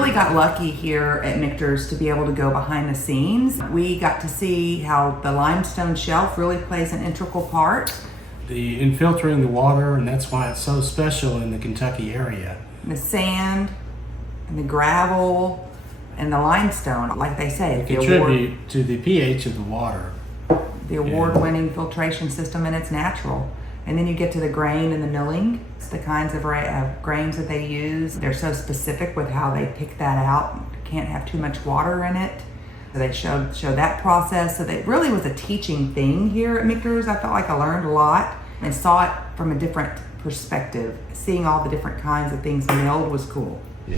really got lucky here at Michter's to be able to go behind the scenes. We got to see how the limestone shelf really plays an integral part. In filtering the water, and that's why it's so special in the Kentucky area. The sand and the gravel and the limestone, like they say, contribute to the pH of the water. The award-winning filtration system, and it's natural. And then you get to the grain and the milling. It's the kinds of grains that they use. They're so specific with how they pick that out. Can't have too much water in it. So they showed that process. So it really was a teaching thing here at Michter's. I felt like I learned a lot and saw it from a different perspective. Seeing all the different kinds of things milled was cool. Yeah.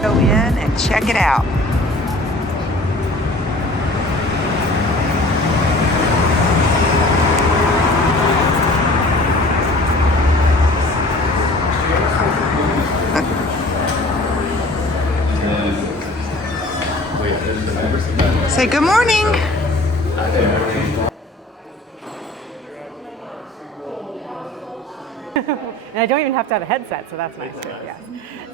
Go in and check it out. Say good morning. And I don't even have to have a headset, so that's nice too, yes.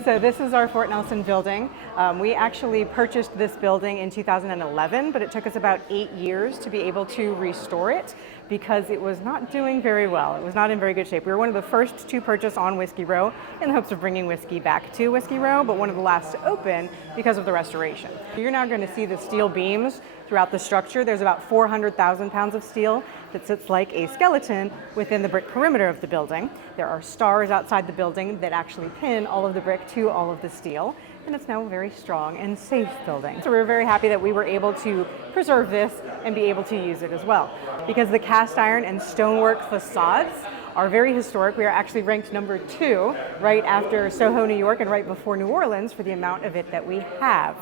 So this is our Fort Nelson building. We actually purchased this building in 2011, but it took us about 8 years to be able to restore it because it was not doing very well. It was not in very good shape. We were one of the first to purchase on Whiskey Row in the hopes of bringing whiskey back to Whiskey Row, but one of the last to open because of the restoration. You're now going to see the steel beams throughout the structure. There's about 400,000 pounds of steel that sits like a skeleton within the brick perimeter of the building. There are stars outside the building that actually pin all of the brick to all of the steel, and it's now a very strong and safe building. So we're very happy that we were able to preserve this and be able to use it as well. Because the cast iron and stonework facades are very historic. We are actually ranked number 2 right after Soho, New York, and right before New Orleans for the amount of it that we have.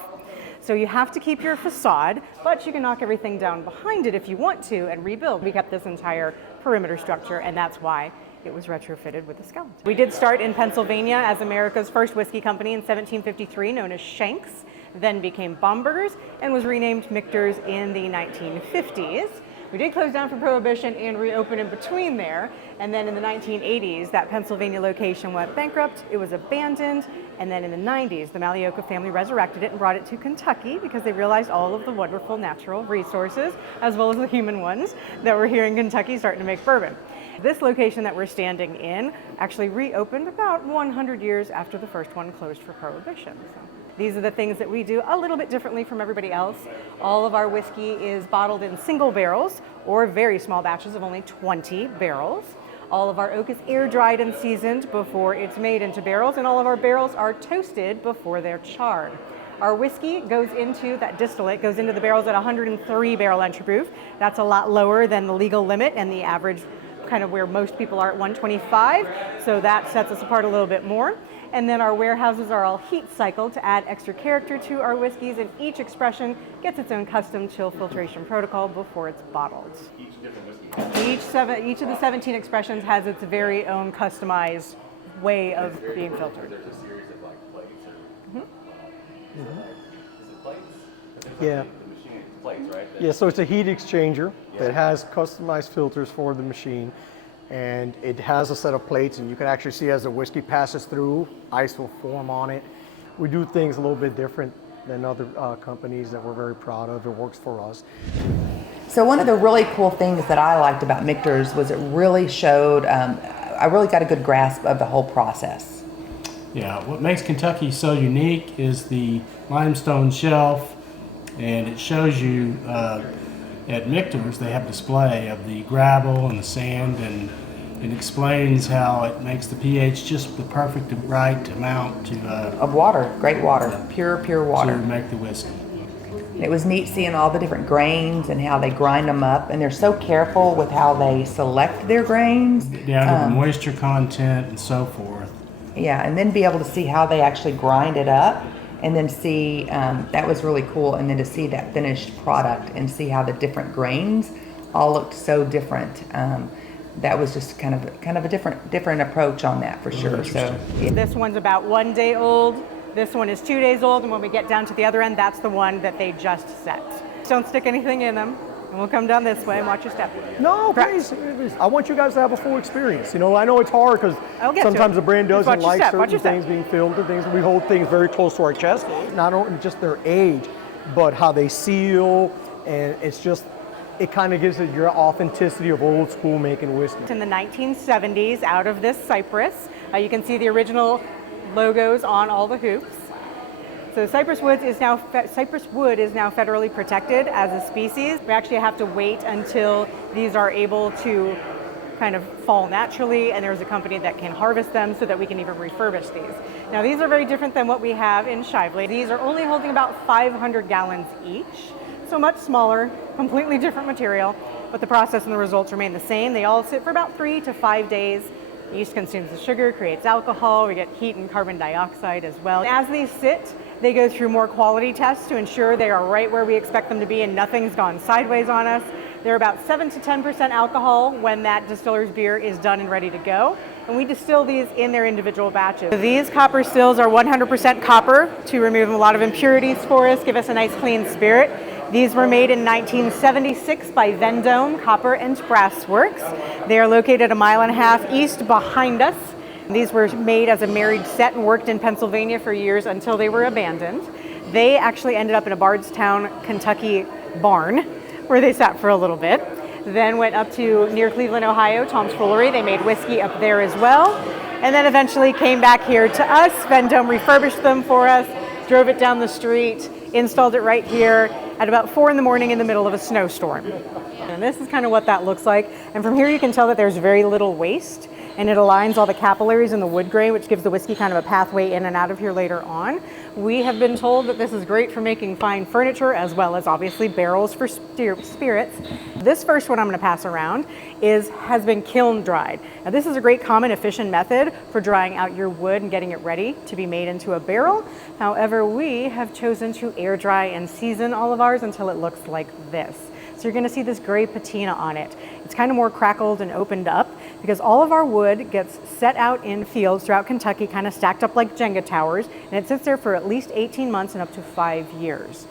So you have to keep your facade, but you can knock everything down behind it if you want to and rebuild. We kept this entire perimeter structure, and that's why it was retrofitted with a skeleton. We did start in Pennsylvania as America's first whiskey company in 1753, known as Shanks, then became Baumburgers, and was renamed Michter's in the 1950s. We did close down for Prohibition and reopen in between there. And then in the 1980s, that Pennsylvania location went bankrupt. It was abandoned. And then in the 90s, the Malioka family resurrected it and brought it to Kentucky because they realized all of the wonderful natural resources, as well as the human ones, that were here in Kentucky starting to make bourbon. This location that we're standing in actually reopened about 100 years after the first one closed for Prohibition. So these are the things that we do a little bit differently from everybody else. All of our whiskey is bottled in single barrels or very small batches of only 20 barrels. All of our oak is air dried and seasoned before it's made into barrels, and all of our barrels are toasted before they're charred. Our whiskey goes into, that distillate goes into the barrels at 103 barrel entry proof. That's a lot lower than the legal limit and the average kind of where most people are at 125. So that sets us apart a little bit more. And then our warehouses are all heat cycled to add extra character to our whiskeys, and each expression gets its own custom chill filtration protocol before it's bottled. Each different whiskey? Each of the 17 expressions has its very own customized way of being filtered. There's a series of like plates or is it plates? Yeah. The machine is plates, right? Yeah, so it's a heat exchanger that has customized filters for the machine. And it has a set of plates, and you can actually see as the whiskey passes through, ice will form on it. We do things a little bit different than other companies that we're very proud of. It works for us. So one of the really cool things that I liked about Michter's was it really showed, I really got a good grasp of the whole process. Yeah, what makes Kentucky so unique is the limestone shelf, and it shows you at Michter's they have display of the gravel and the sand, and it explains how it makes the pH just the perfect right amount to Of water, great water, pure water. to make the whiskey. It was neat seeing all the different grains and how they grind them up, and they're so careful with how they select their grains. Down to the moisture content and so forth. Yeah, and then be able to see how they actually grind it up, and then see, that was really cool, and then to see that finished product and see how the different grains all looked so different. That was just kind of a different approach on that for sure. So This one's about 1 day old. This one is 2 days old, and when we get down to the other end, that's the one that they just set. Don't stick anything in them. And we'll come down this way and watch your step. No, Correct. please. I want you guys to have a full experience. You know, I know it's hard because I'll get to sometimes it. the brand Just doesn't watch your like step, watch certain your step. things being filmed and things. We hold things very close to our chest, not only just their age, but how they seal, and it kind of gives it your authenticity of old school making whiskey. In the 1970s, out of this cypress, you can see the original logos on all the hoops. So cypress wood is now federally protected as a species. We actually have to wait until these are able to kind of fall naturally, and there's a company that can harvest them so that we can even refurbish these. Now these are very different than what we have in Shively. These are only holding about 500 gallons each, so much smaller, completely different material, but the process and the results remain the same. They all sit for about 3 to 5 days. Yeast consumes the sugar, creates alcohol, we get heat and carbon dioxide as well. As these sit, they go through more quality tests to ensure they are right where we expect them to be and nothing's gone sideways on us. They're about 7 to 10% alcohol when that distiller's beer is done and ready to go. And we distill these in their individual batches. So these copper stills are 100% copper to remove a lot of impurities for us, give us a nice clean spirit. These were made in 1976 by Vendome Copper and Brass Works. They are located 1.5 miles east behind us. These were made as a married set and worked in Pennsylvania for years until they were abandoned. They actually ended up in a Bardstown, Kentucky barn where they sat for a little bit. Then went up to near Cleveland, Ohio, Tom's Foolery. They made whiskey up there as well. And then eventually came back here to us. Vendome refurbished them for us, drove it down the street, installed it right here at about 4 in the morning in the middle of a snowstorm. And this is kind of what that looks like. And from here you can tell that there's very little waste, and it aligns all the capillaries in the wood grain, which gives the whiskey kind of a pathway in and out of here later on. We have been told that this is great for making fine furniture, as well as obviously barrels for spirits. This first one I'm going to pass around has been kiln dried. Now this is a great common efficient method for drying out your wood and getting it ready to be made into a barrel. However, we have chosen to air dry and season all of ours until it looks like this. So you're going to see this gray patina on it. It's kind of more crackled and opened up because all of our wood gets set out in fields throughout Kentucky, kind of stacked up like Jenga towers, and it sits there for at least 18 months and up to 5 years.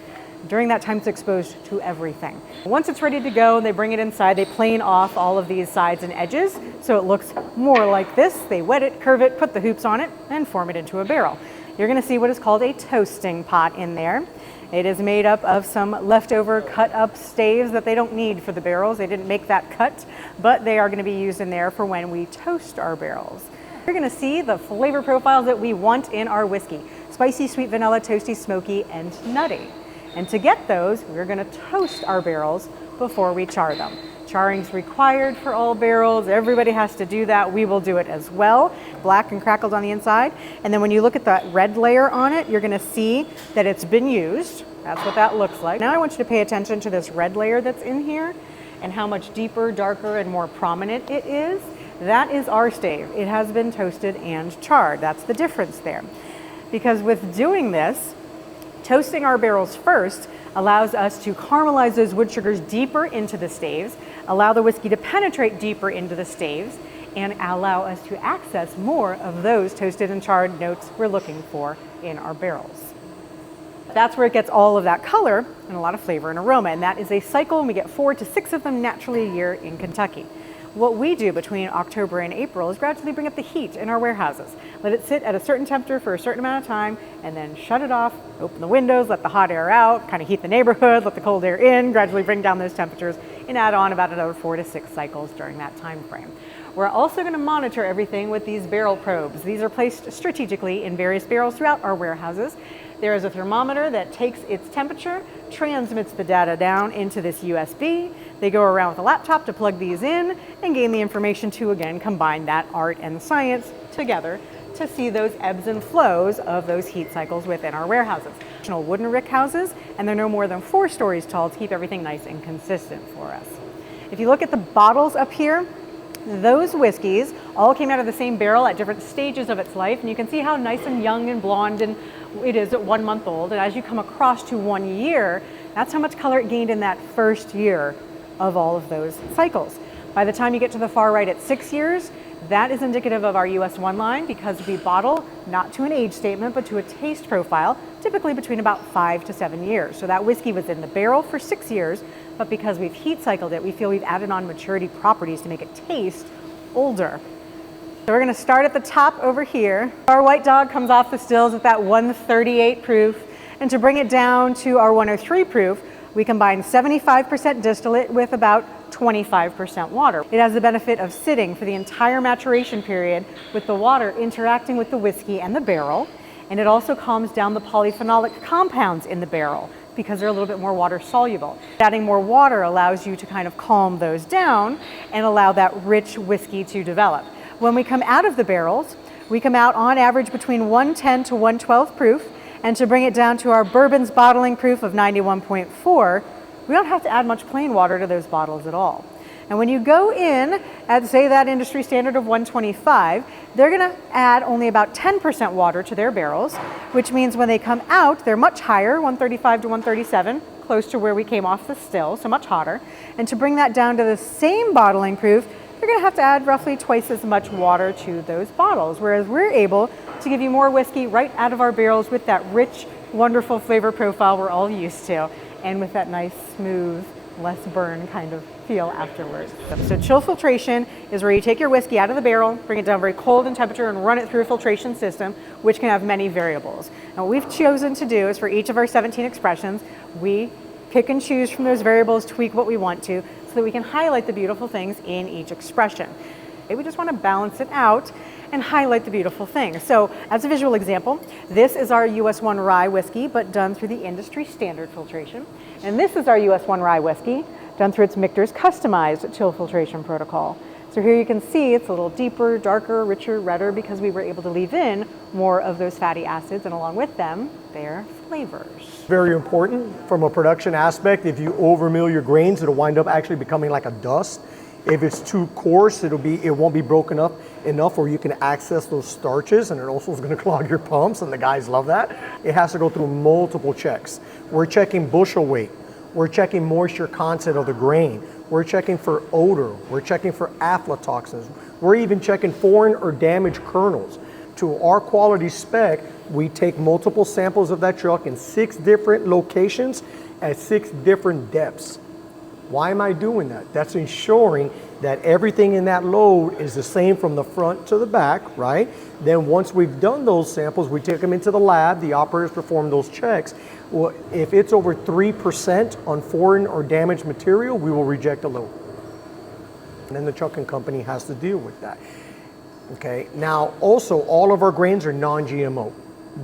During that time, it's exposed to everything. Once it's ready to go, they bring it inside, they plane off all of these sides and edges so it looks more like this. They wet it, curve it, put the hoops on it, and form it into a barrel. You're going to see what is called a toasting pot in there. It is made up of some leftover cut up staves that they don't need for the barrels. They didn't make that cut, but they are going to be used in there for when we toast our barrels. You're going to see the flavor profiles that we want in our whiskey: spicy, sweet vanilla, toasty, smoky, and nutty. And to get those, we're going to toast our barrels before we char them. Charring's required for all barrels. Everybody has to do that. We will do it as well. Black and crackled on the inside. And then when you look at that red layer on it, you're going to see that it's been used. That's what that looks like. Now I want you to pay attention to this red layer that's in here and how much deeper, darker, and more prominent it is. That is our stave. It has been toasted and charred. That's the difference there. Because with doing this, toasting our barrels first allows us to caramelize those wood sugars deeper into the staves, allow the whiskey to penetrate deeper into the staves, and allow us to access more of those toasted and charred notes we're looking for in our barrels. That's where it gets all of that color and a lot of flavor and aroma, and that is a cycle, and we get 4 to 6 of them naturally a year in Kentucky. What we do between October and April is gradually bring up the heat in our warehouses. Let it sit at a certain temperature for a certain amount of time, and then shut it off, open the windows, let the hot air out, kind of heat the neighborhood, let the cold air in, gradually bring down those temperatures, and add on about another 4 to 6 cycles during that time frame. We're also going to monitor everything with these barrel probes. These are placed strategically in various barrels throughout our warehouses. There is a thermometer that takes its temperature, transmits the data down into this USB. They go around with a laptop to plug these in and gain the information to, again, combine that art and science together to see those ebbs and flows of those heat cycles within our warehouses. Traditional wooden rick houses, and they're no more than 4 stories tall to keep everything nice and consistent for us. If you look at the bottles up here, those whiskeys all came out of the same barrel at different stages of its life, and you can see how nice and young and blonde and it is at 1 month old. And as you come across to 1 year, that's how much color it gained in that first year of all of those cycles. By the time you get to the far right at 6 years, That is indicative of our US 1 line because we bottle not to an age statement, but to a taste profile, typically between about 5 to 7 years. So that whiskey was in the barrel for 6 years, but because we've heat cycled it, we feel we've added on maturity properties to make it taste older. So we're gonna start at the top over here. Our White Dog comes off the stills at that 138 proof, and to bring it down to our 103 proof, we combine 75% distillate with about 25% water. It has the benefit of sitting for the entire maturation period with the water interacting with the whiskey and the barrel, and it also calms down the polyphenolic compounds in the barrel because they're a little bit more water soluble. Adding more water allows you to kind of calm those down and allow that rich whiskey to develop. When we come out of the barrels, we come out on average between 110 to 112 proof, and to bring it down to our bourbon's bottling proof of 91.4, we don't have to add much plain water to those bottles at all. And when you go in at, say, that industry standard of 125, they're gonna add only about 10% water to their barrels, which means when they come out, they're much higher, 135 to 137, close to where we came off the still, so much hotter. And to bring that down to the same bottling proof, you're gonna have to add roughly twice as much water to those bottles, whereas we're able to give you more whiskey right out of our barrels with that rich, wonderful flavor profile we're all used to, and with that nice, smooth, less burn kind of feel afterwards. So chill filtration is where you take your whiskey out of the barrel, bring it down very cold in temperature, and run it through a filtration system, which can have many variables. And what we've chosen to do is for each of our 17 expressions, we pick and choose from those variables, tweak what we want to, so that we can highlight the beautiful things in each expression. We just want to balance it out and highlight the beautiful things. So as a visual example, this is our US 1 rye whiskey, but done through the industry standard filtration. And this is our US 1 rye whiskey, done through its Michter's customized chill filtration protocol. So here you can see it's a little deeper, darker, richer, redder because we were able to leave in more of those fatty acids, and along with them, their flavors. Very important from a production aspect. If you overmill your grains, it'll wind up actually becoming like a dust. If it's too coarse, it won't be broken up enough where you can access those starches, and it also is going to clog your pumps, and the guys love that. It has to go through multiple checks. We're checking bushel weight. We're checking moisture content of the grain. We're checking for odor. We're checking for aflatoxins. We're even checking foreign or damaged kernels. To our quality spec, we take multiple samples of that truck in 6 different locations at 6 different depths. Why am I doing that? That's ensuring that everything in that load is the same from the front to the back, right? Then once we've done those samples, we take them into the lab, the operators perform those checks. Well, if it's over 3% on foreign or damaged material, we will reject a load. And then the trucking company has to deal with that. Okay, now also all of our grains are non-GMO.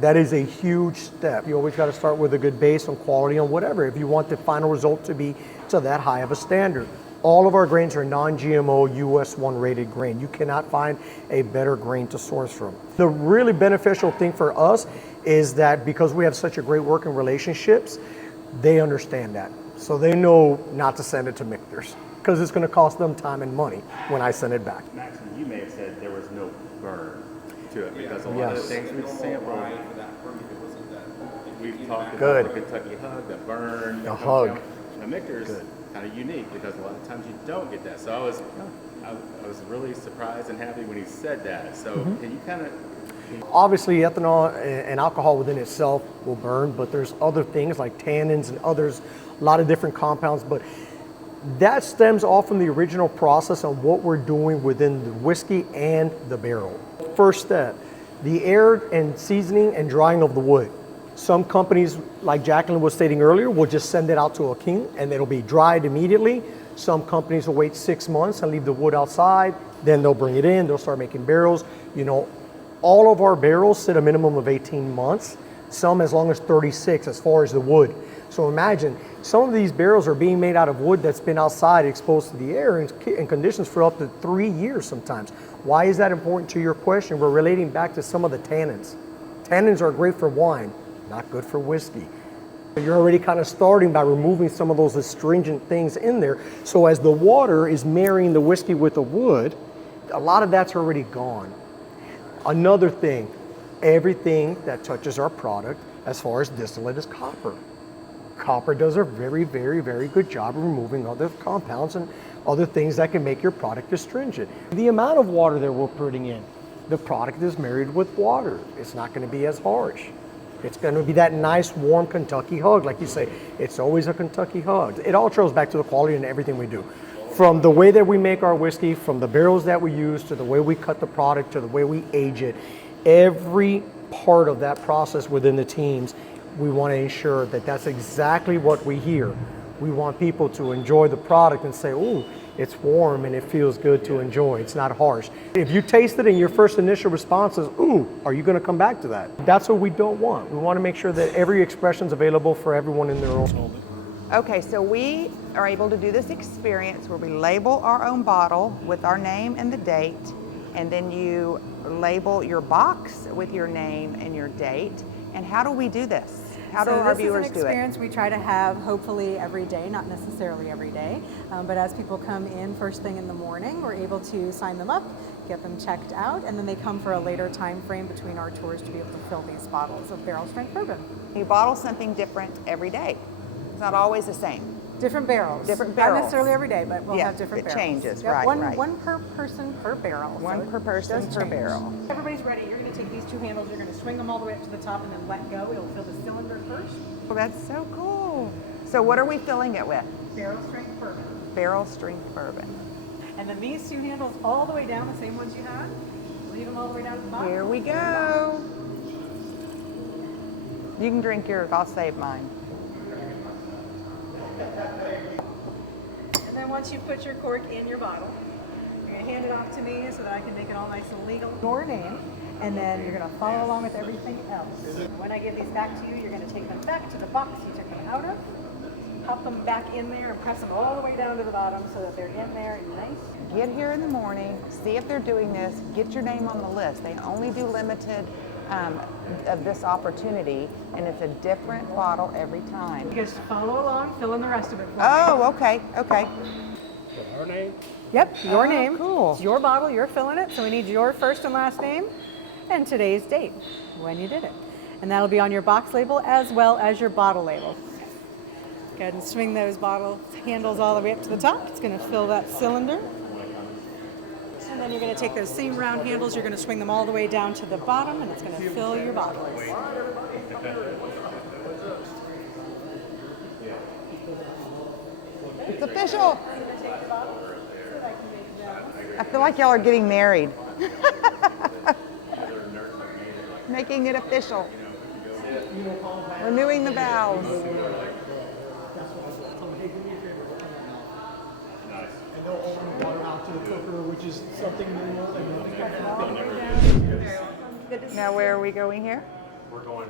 That is a huge step. You always got to start with a good base on quality on whatever if you want the final result to be to that high of a standard. All of our grains are non-GMO US 1 rated grain. You cannot find a better grain to source from. The really beneficial thing for us is that because we have such a great working relationships, they understand that. So they know not to send it to Michter's because it's going to cost them time and money when I send it back. Max, you may have said there was no burn to it because a lot of the things we sampled, we've talked about the Kentucky hug, the burn, the hug. The Michter's kind of unique because a lot of times you don't get that. So I was really surprised and happy when he said that. So can you kind of... Obviously, ethanol and alcohol within itself will burn, but there's other things like tannins and others, a lot of different compounds, but that stems off from the original process on what we're doing within the whiskey and the barrel. First step, the air and seasoning and drying of the wood. Some companies, like Jacqueline was stating earlier, will just send it out to a kiln and it'll be dried immediately. Some companies will wait 6 months and leave the wood outside, then they'll bring it in, they'll start making barrels. You know, all of our barrels sit a minimum of 18 months, some as long as 36 as far as the wood. So imagine, some of these barrels are being made out of wood that's been outside exposed to the air in conditions for up to 3 years sometimes. Why is that important to your question? We're relating back to some of the tannins. Tannins are great for wine, not good for whiskey. You're already kind of starting by removing some of those astringent things in there. So as the water is marrying the whiskey with the wood, a lot of that's already gone. Another thing, everything that touches our product as far as distillate is copper. Copper does a very, very, very good job of removing other compounds and other things that can make your product astringent. The amount of water that we're putting in, the product is married with water. It's not going to be as harsh. It's going to be that nice, warm Kentucky hug. Like you say, it's always a Kentucky hug. It all trails back to the quality in everything we do. From the way that we make our whiskey, from the barrels that we use, to the way we cut the product, to the way we age it, every part of that process within the teams, we want to ensure that that's exactly what we hear. We want people to enjoy the product and say, ooh, it's warm and it feels good to enjoy. It's not harsh. If you taste it and your first initial response is, ooh, are you going to come back to that? That's what we don't want. We want to make sure that every expression is available for everyone in their own. Okay, so we are able to do this experience where we label our own bottle with our name and the date, and then you label your box with your name and your date. And how do we do this? How do our viewers This is do an it? experience we try to have hopefully every day, not necessarily every day, but as people come in first thing in the morning, we're able to sign them up, get them checked out, and then they come for a later time frame between our tours to be able to fill these bottles of barrel strength bourbon. You bottle something different every day. It's not always the same. Different barrels. Different Not barrels. necessarily every day, but we'll Yeah, have different it barrels. changes, Yep, right, one, right. One per person per barrel. One so per it person does per change. barrel. Everybody's ready. You're going to take these two handles, you're going to swing them all the way up to the top and then let go. It'll fill the cylinder first. Well, that's so cool. So what are we filling it with? Barrel strength bourbon. Barrel strength bourbon. And then these two handles all the way down, the same ones you had. Leave them all the way down to the bottom. Here we go. You can drink yours, I'll save mine. And then once you put your cork in your bottle, you're going to hand it off to me so that I can make it all nice and legal. Your name, and then you're going to follow along with everything else. When I give these back to you, you're going to take them back to the box you took them out of, pop them back in there and press them all the way down to the bottom so that they're in there and nice. Get here in the morning, see if they're doing this, get your name on the list. They only do limited of this opportunity, and it's a different bottle every time. Just follow along, fill in the rest of it for me. Oh, okay, okay. Our name? Yep, your Oh, name. cool. It's your bottle, you're filling it, so we need your first and last name and today's date, when you did it. And that'll be on your box label as well as your bottle label. Go ahead and swing those bottle handles all the way up to the top. It's going to fill that cylinder. And then you're going to take those same round handles, you're going to swing them all the way down to the bottom, and it's going to fill your bottles. It's official. I feel like y'all are getting married. Making it official. Renewing the vows. Which is something Now where are we going here? We're going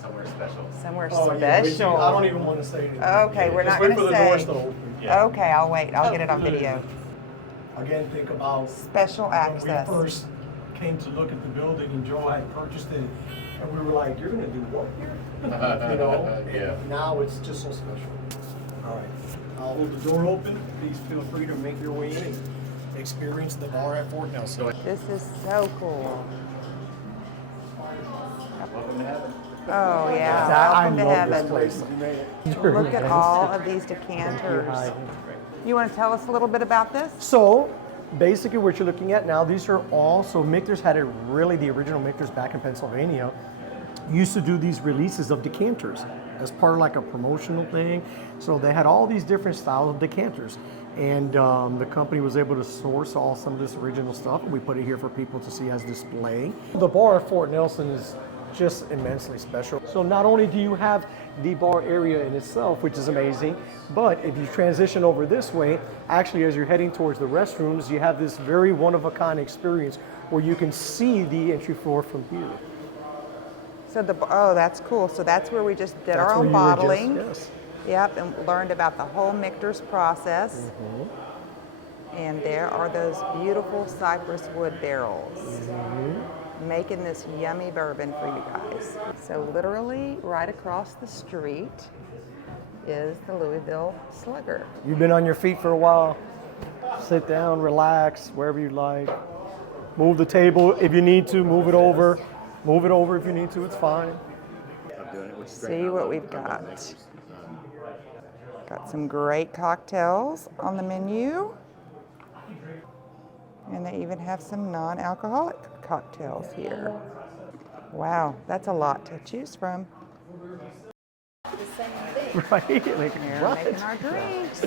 somewhere special. Somewhere I special. don't even want to say anything. Okay, we're not Just wait going to for the doors say. to open. Okay, I'll wait. I'll get it on video. Again, think about Special access. when we first came to look at the building and Joe had purchased it, and we were like, "You're going to do what here?" You know. Yeah. And now it's just so special. All right, I'll hold the door open. Please feel free to make your way in and experience the bar at Fort Nelson. This is so cool. Welcome to heaven. Oh yeah, welcome to heaven. Look at all of these decanters. You want to tell us a little bit about this? So, basically what you're looking at now, these are all, so Michter's had it really, the original Michter's back in Pennsylvania, used to do these releases of decanters as part of like a promotional thing. So they had all these different styles of decanters. And the company was able to source some of this original stuff, and we put it here for people to see as display. The bar at Fort Nelson is just immensely special. So not only do you have the bar area in itself, which is amazing, but if you transition over this way, actually as you're heading towards the restrooms, you have this very one-of-a-kind experience where you can see the entry floor from here. So oh, that's cool. So that's where we just did our That's own where you were bottling. yes. Yep, and learned about the whole Michter's process. Mm-hmm. And there are those beautiful cypress wood barrels. Making this yummy bourbon for you guys. So literally right across the street is the Louisville Slugger. You've been on your feet for a while. Sit down, relax, wherever you like. Move the table if you need to, move it over. Move it over if you need to, it's fine. See what we've got. Got some great cocktails on the menu. And they even have some non-alcoholic cocktails here. Wow, that's a lot to choose from. Right? Like, They're what? making our drinks.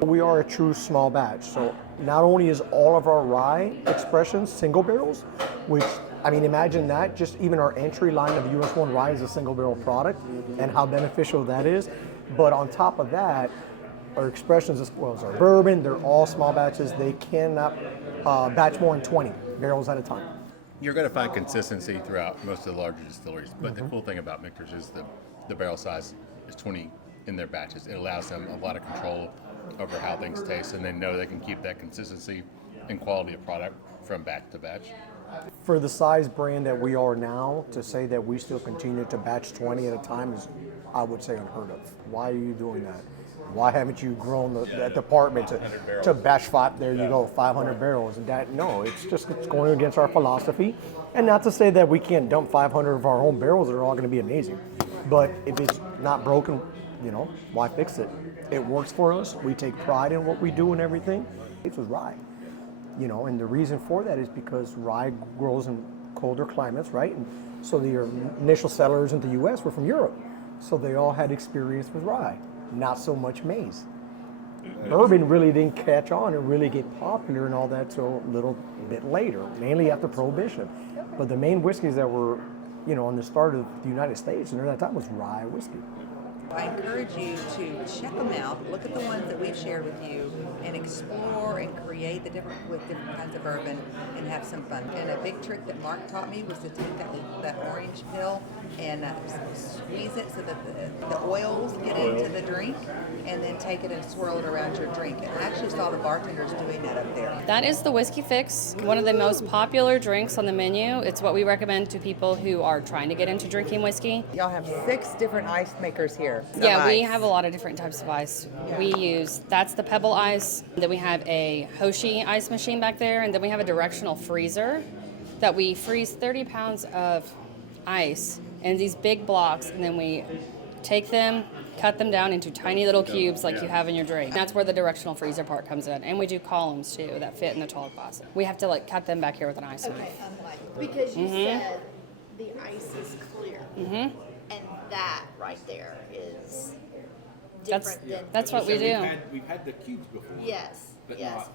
We are a true small batch. So not only is all of our rye expressions single barrels, which, I mean, imagine that, just even our entry line of US 1 rye is a single barrel product and how beneficial that is. But on top of that, our expressions as well as our bourbon, they're all small batches. They cannot batch more than 20 barrels at a time. You're going to find consistency throughout most of the larger distilleries, but the cool thing about Michter's is the barrel size is 20 in their batches. It allows them a lot of control over how things taste, and they know they can keep that consistency and quality of product from batch to batch. For the size brand that we are now, to say that we still continue to batch 20 at a time is, I would say, unheard of. Why are you doing that? Why haven't you grown that department to batch 5? There you go, 500 barrels. And that, no, it's going against our philosophy. And not to say that we can't dump 500 of our own barrels; they're all going to be amazing. But if it's not broken, why fix it? It works for us. We take pride in what we do and everything. It was rye, and the reason for that is because rye grows in colder climates, right? And so the initial settlers in the U.S. were from Europe, so they all had experience with rye. Not so much maize. Bourbon really didn't catch on and really get popular and all that till a little bit later, mainly after Prohibition. But the main whiskeys that were, on the start of the United States and during that time was rye whiskey. I encourage you to check them out, look at the ones that we've shared with you, and explore and create different kinds of bourbon and have some fun. And a big trick that Mark taught me was to take that orange pill and squeeze it so that the oils get into the drink, and then take it and swirl it around your drink. And I actually saw the bartenders doing that up there. That is the Whiskey Fix, one of the most popular drinks on the menu. It's what we recommend to people who are trying to get into drinking whiskey. Y'all have 6 different ice makers here. Yeah, we have a lot of different types of ice. Yeah. That's the Pebble ice. Then we have a Hoshi ice machine back there, and then we have a directional freezer that we freeze 30 pounds of ice in these big blocks, and then we take them, cut them down into tiny little cubes like you have in your drink. That's where the directional freezer part comes in. And we do columns too that fit in the tall glass. We have to cut them back here with an ice knife. Because you said the ice is clear. And that right there is different than... That's what we do. We've had the cubes before. Yes,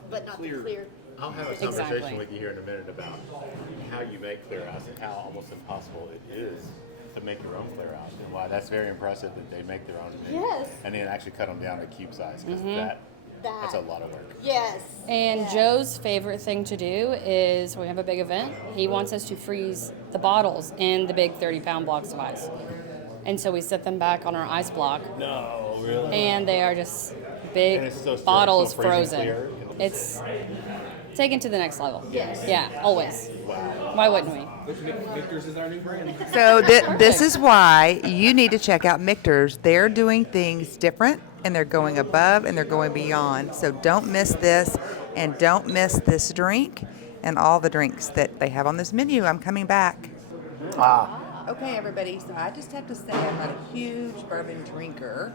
but not the clear. I'll have a conversation with you here in a minute about how you make clear ice and how almost impossible it is to make your own clear ice, and why that's very impressive that they make their own. Yes. And then actually cut them down to cube size, because that's a lot of work. Yes. And Joe's favorite thing to do is when we have a big event, he wants us to freeze the bottles in the big 30-pound blocks of ice. And so we set them back on our ice block. No, really? And they are just big bottles frozen. It's taken to the next level. Yes. Yeah, always. Wow. Why wouldn't we? Michter's is our new brand. So this is why you need to check out Michter's. They're doing things different, and they're going above and they're going beyond. So don't miss this, and don't miss this drink and all the drinks that they have on this menu. I'm coming back. Okay, everybody, so I just have to say I'm not a huge bourbon drinker,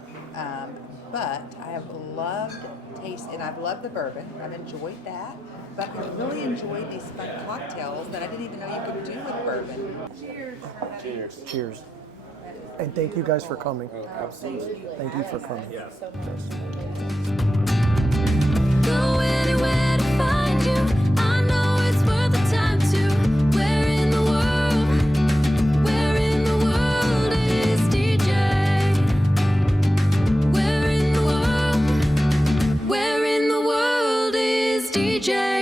but I have loved taste, and I've loved the bourbon. I've enjoyed that, but I really enjoyed these fun cocktails that I didn't even know you could do with bourbon. Cheers. Cheers. Cheers. And thank you guys for coming. Absolutely. Thank you for coming. Yes. Go anywhere to find you. I know it's worth the time to. Where in the world? Where in the world is DJ? Where in the world? Where in the world is DJ?